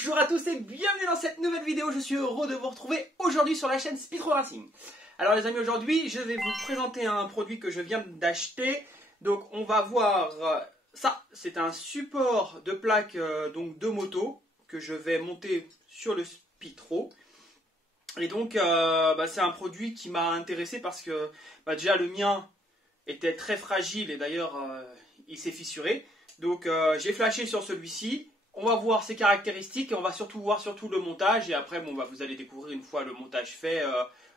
Bonjour à tous et bienvenue dans cette nouvelle vidéo. Je suis heureux de vous retrouver aujourd'hui sur la chaîne Speedro Racing. Alors les amis, aujourd'hui je vais vous présenter un produit que je viens d'acheter. Donc on va voir ça, c'est un support de plaque donc de moto que je vais monter sur le Speedro. Et donc c'est un produit qui m'a intéressé parce que déjà le mien était très fragile et d'ailleurs il s'est fissuré. Donc j'ai flashé sur celui-ci. On va voir ses caractéristiques et on va surtout voir le montage. Et après, vous allez découvrir une fois le montage fait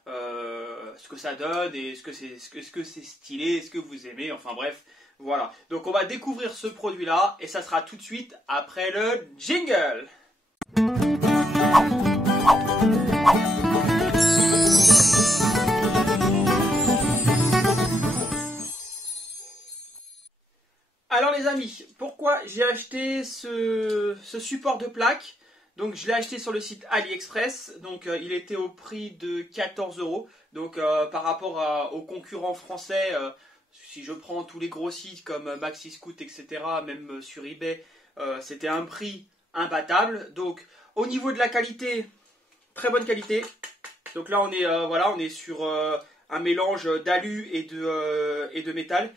ce que ça donne et ce que c'est stylé, ce que vous aimez. Enfin bref, voilà. Donc on va découvrir ce produit-là et ça sera tout de suite après le jingle. Alors les amis, pourquoi j'ai acheté ce support de plaque? Donc je l'ai acheté sur le site AliExpress, donc il était au prix de 14 €. Donc par rapport aux concurrents français, si je prends tous les gros sites comme Maxiscoot, etc., même sur eBay, c'était un prix imbattable. Donc au niveau de la qualité, très bonne qualité. Donc là on est sur un mélange d'alu et de métal.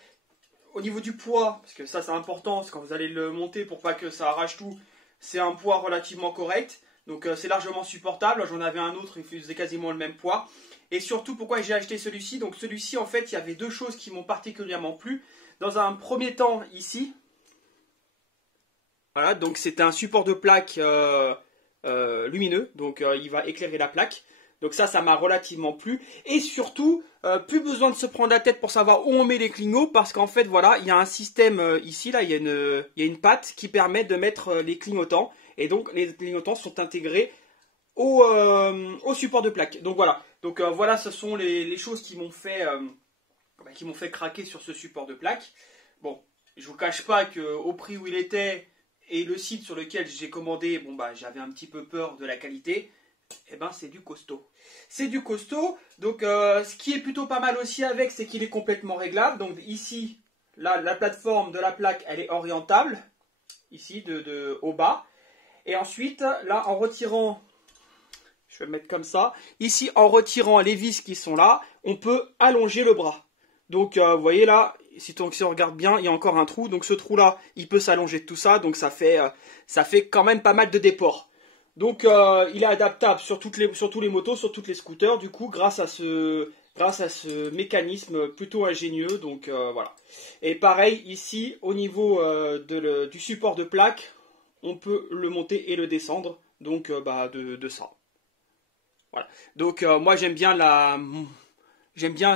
Au niveau du poids, parce que ça c'est important, parce que quand vous allez le monter pour pas que ça arrache tout, c'est un poids relativement correct. Donc c'est largement supportable. J'en avais un autre, il faisait quasiment le même poids. Et surtout, pourquoi j'ai acheté celui-ci? Donc celui-ci, en fait, il y avait deux choses qui m'ont particulièrement plu. Dans un premier temps, ici, voilà, donc c'est un support de plaque lumineux. Donc il va éclairer la plaque. Donc ça m'a relativement plu. Et surtout, plus besoin de se prendre la tête pour savoir où on met les clignots. Parce qu'en fait, voilà, il y a un système ici, là, il y a une patte qui permet de mettre les clignotants. Et donc, les clignotants sont intégrés au support de plaque. Donc voilà, voilà, ce sont les choses qui m'ont fait craquer sur ce support de plaque. Bon, je vous cache pas qu'au prix où il était et le site sur lequel j'ai commandé, j'avais un petit peu peur de la qualité. Eh ben c'est du costaud. C'est du costaud. Donc ce qui est plutôt pas mal aussi avec, c'est qu'il est complètement réglable. Donc ici, là, la plateforme de la plaque, elle est orientable. Ici, de au bas. Et ensuite, là, en retirant, je vais le mettre comme ça. Ici, en retirant les vis qui sont là, on peut allonger le bras. Donc vous voyez là, si on regarde bien, il y a encore un trou. Donc ce trou-là, il peut s'allonger de tout ça. Donc ça fait quand même pas mal de déport. Donc il est adaptable sur tous les motos, sur toutes les scooters, du coup, grâce à ce mécanisme plutôt ingénieux. Donc voilà. Et pareil, ici, au niveau du support de plaque, on peut le monter et le descendre. Donc de ça. Voilà. Donc moi j'aime bien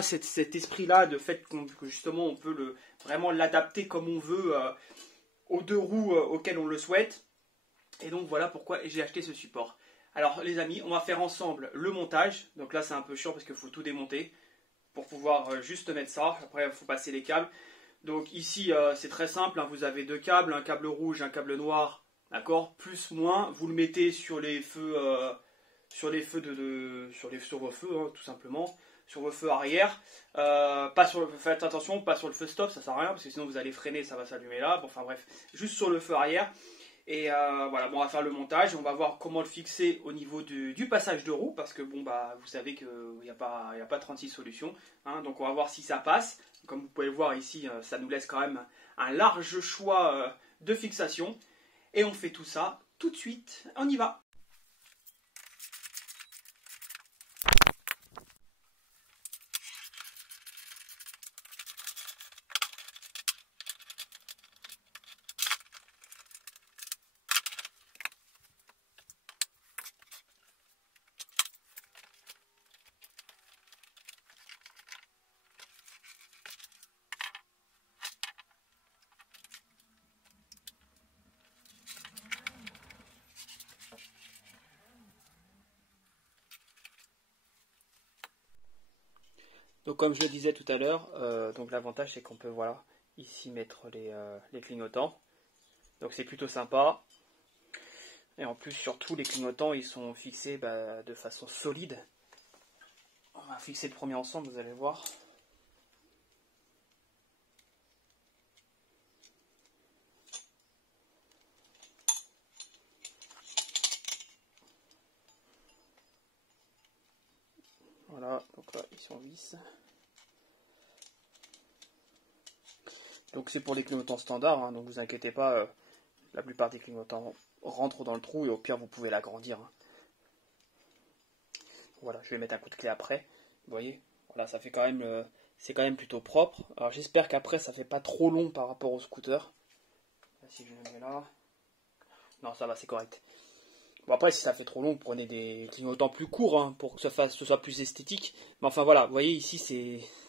cet esprit-là, de fait que justement on peut vraiment l'adapter comme on veut aux deux roues auxquelles on le souhaite. Et donc voilà pourquoi j'ai acheté ce support. Alors les amis, on va faire ensemble le montage. Donc là c'est un peu chiant parce qu'il faut tout démonter pour pouvoir juste mettre ça. Après il faut passer les câbles. Donc ici c'est très simple, hein. Vous avez deux câbles, un câble rouge, un câble noir. D'accord, plus moins, vous le mettez sur les feux, sur vos feux, hein, tout simplement, sur vos feux arrière. Faites attention, pas sur le feu stop, ça sert à rien parce que sinon vous allez freiner, ça va s'allumer là. Bon, enfin bref, juste sur le feu arrière. Et voilà, on va faire le montage, on va voir comment le fixer au niveau du passage de roue, parce que vous savez qu'il n'y a pas 36 solutions, hein, donc on va voir si ça passe. Comme vous pouvez le voir ici, ça nous laisse quand même un large choix de fixation. Et on fait tout ça tout de suite, on y va. Donc comme je le disais tout à l'heure, donc l'avantage c'est qu'on peut voilà ici mettre les clignotants. Donc c'est plutôt sympa. Et en plus surtout les clignotants ils sont fixés de façon solide. On va fixer le premier ensemble, vous allez voir. Voilà, donc là ils sont vis. Donc c'est pour des clignotants standards, hein, donc vous inquiétez pas, la plupart des clignotants rentrent dans le trou et au pire vous pouvez l'agrandir. Hein. Voilà, je vais mettre un coup de clé après. Vous voyez, voilà, ça fait quand même, c'est quand même plutôt propre. Alors j'espère qu'après ça fait pas trop long par rapport au scooter. Là, si je le mets là, non ça va, c'est correct. Bon après si ça fait trop long, prenez des clignotants plus courts hein, pour que ce soit plus esthétique. Mais enfin voilà, vous voyez ici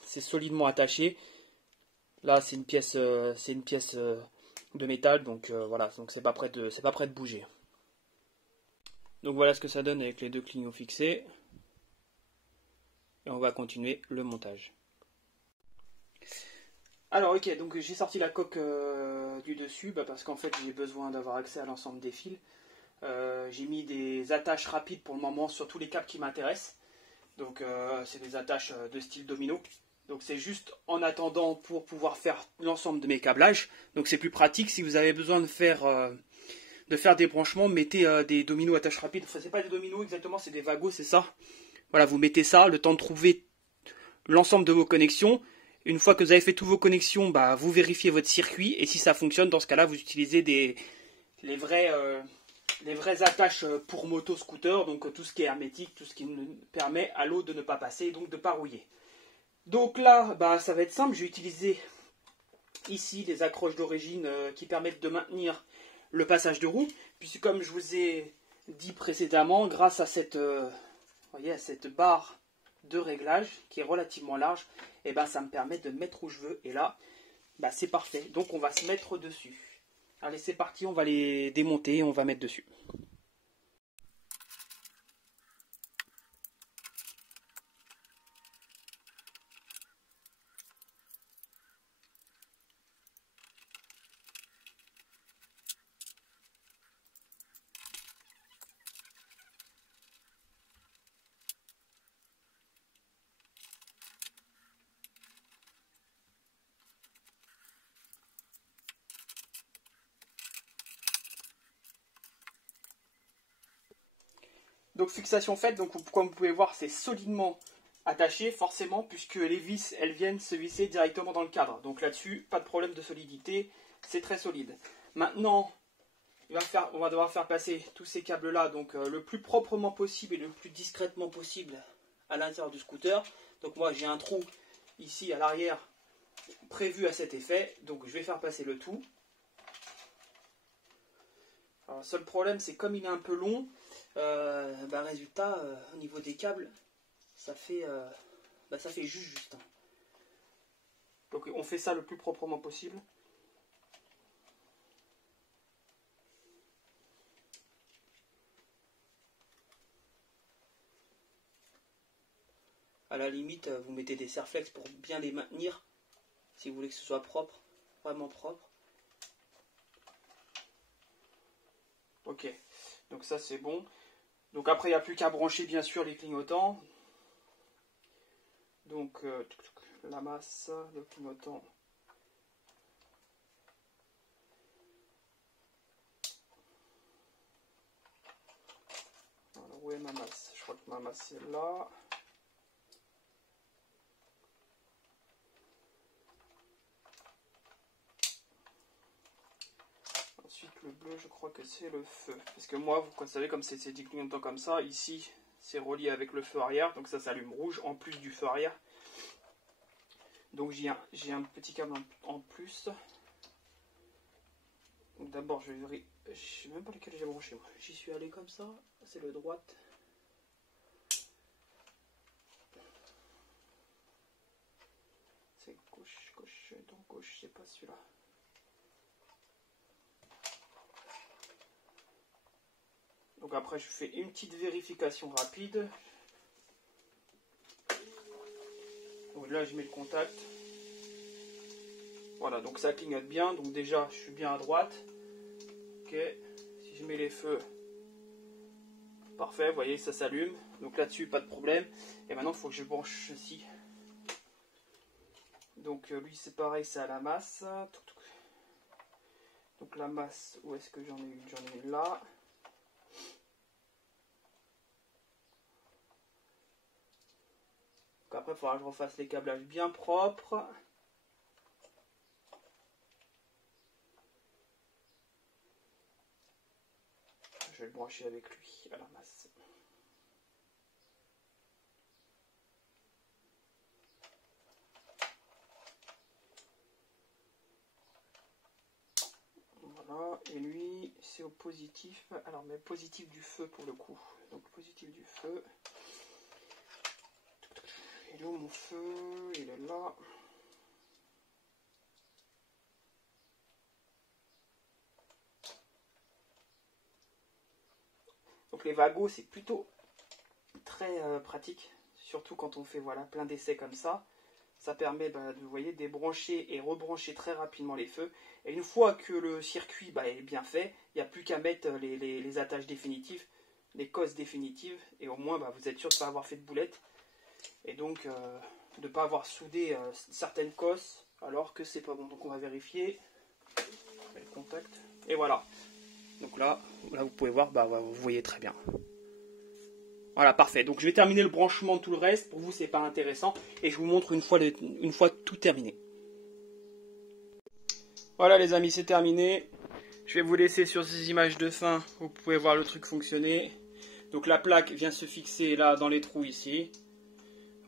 c'est solidement attaché. Là c'est une pièce, de métal, donc voilà, donc c'est pas prêt de bouger. Donc voilà ce que ça donne avec les deux clignots fixés. Et on va continuer le montage. Alors ok, donc j'ai sorti la coque du dessus parce qu'en fait j'ai besoin d'avoir accès à l'ensemble des fils. J'ai mis des attaches rapides pour le moment sur tous les câbles qui m'intéressent. Donc c'est des attaches de style domino. Donc c'est juste en attendant pour pouvoir faire l'ensemble de mes câblages. Donc c'est plus pratique si vous avez besoin de faire des branchements, mettez des dominos attaches rapides. Enfin c'est pas des dominos exactement, c'est des wagos, c'est ça. Voilà, vous mettez ça, le temps de trouver l'ensemble de vos connexions. Une fois que vous avez fait toutes vos connexions, vous vérifiez votre circuit. Et si ça fonctionne, dans ce cas-là, vous utilisez les vraies attaches pour moto scooter. Donc tout ce qui est hermétique, tout ce qui permet à l'eau de ne pas passer et donc de ne pas rouiller. Donc là, ça va être simple. Je vais utiliser ici les accroches d'origine qui permettent de maintenir le passage de roue. Puisque comme je vous ai dit précédemment, grâce à cette barre de réglage qui est relativement large, et ça me permet de mettre où je veux. Et là, c'est parfait. Donc on va se mettre dessus. Allez, c'est parti, on va les démonter et on va mettre dessus. Donc fixation faite, donc comme vous pouvez voir c'est solidement attaché forcément puisque les vis elles viennent se visser directement dans le cadre. Donc là-dessus pas de problème de solidité, c'est très solide. Maintenant on va devoir faire passer tous ces câbles là donc le plus proprement possible et le plus discrètement possible à l'intérieur du scooter. Donc moi j'ai un trou ici à l'arrière prévu à cet effet, donc je vais faire passer le tout. Alors, le seul problème c'est comme il est un peu long, résultat au niveau des câbles ça fait juste. Donc on fait ça le plus proprement possible. À la limite vous mettez des serflex pour bien les maintenir si vous voulez que ce soit propre, vraiment propre. Ok, donc ça c'est bon. Donc après il n'y a plus qu'à brancher bien sûr les clignotants. Donc la masse, le clignotant. Alors où est ma masse? Je crois que ma masse est là. Ensuite le bleu je crois que c'est le feu. Parce que moi vous savez comme c'est des clignotants comme ça, ici c'est relié avec le feu arrière. Donc ça s'allume rouge en plus du feu arrière. Donc j'ai un petit câble en plus. Donc d'abord je vais... Je sais même pas lequel j'ai branché. J'y suis allé comme ça. C'est le droite. C'est gauche. Donc gauche c'est pas celui-là. Donc après je fais une petite vérification rapide. Donc là je mets le contact. Voilà, donc ça clignote bien. Donc déjà je suis bien à droite. Ok, si je mets les feux, parfait, vous voyez ça s'allume. Donc là-dessus pas de problème. Et maintenant il faut que je branche ceci. Donc lui c'est pareil, c'est à la masse. Donc la masse, où est-ce que j'en ai une? J'en ai une là. Donc après, il faudra que je refasse les câblages bien propres. Je vais le brancher avec lui à la masse. Voilà, et lui, c'est au positif. Alors, mais positif du feu pour le coup. Donc, positif du feu. Il est où mon feu? Il est là. Donc les wagons, c'est plutôt très pratique, surtout quand on fait voilà, plein d'essais comme ça. Ça permet de, vous voyez, débrancher et rebrancher très rapidement les feux. Et une fois que le circuit est bien fait, il n'y a plus qu'à mettre les attaches définitives, les cosses définitives. Et au moins, vous êtes sûr de ne pas avoir fait de boulettes. Et donc, de ne pas avoir soudé certaines cosses, alors que c'est pas bon. Donc on va vérifier. Le contact. Et voilà. Donc là, vous pouvez voir, vous voyez très bien. Voilà, parfait. Donc je vais terminer le branchement de tout le reste. Pour vous, c'est pas intéressant. Et je vous montre une fois tout terminé. Voilà les amis, c'est terminé. Je vais vous laisser sur ces images de fin. Vous pouvez voir le truc fonctionner. Donc la plaque vient se fixer là dans les trous ici.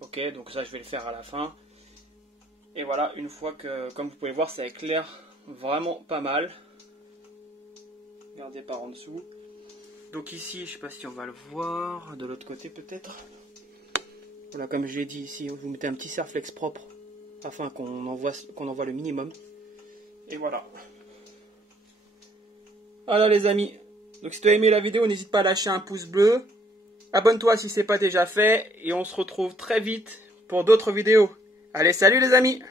Ok, donc ça je vais le faire à la fin. Et voilà, une fois que, comme vous pouvez voir, ça éclaire vraiment pas mal. Regardez par en dessous. Donc ici, je ne sais pas si on va le voir, de l'autre côté peut-être. Voilà, comme je l'ai dit ici, vous mettez un petit serre-flex propre afin qu'on envoie le minimum. Et voilà. Voilà les amis. Donc si tu as aimé la vidéo, n'hésite pas à lâcher un pouce bleu. Abonne-toi si ce n'est pas déjà fait. Et on se retrouve très vite pour d'autres vidéos. Allez, salut les amis!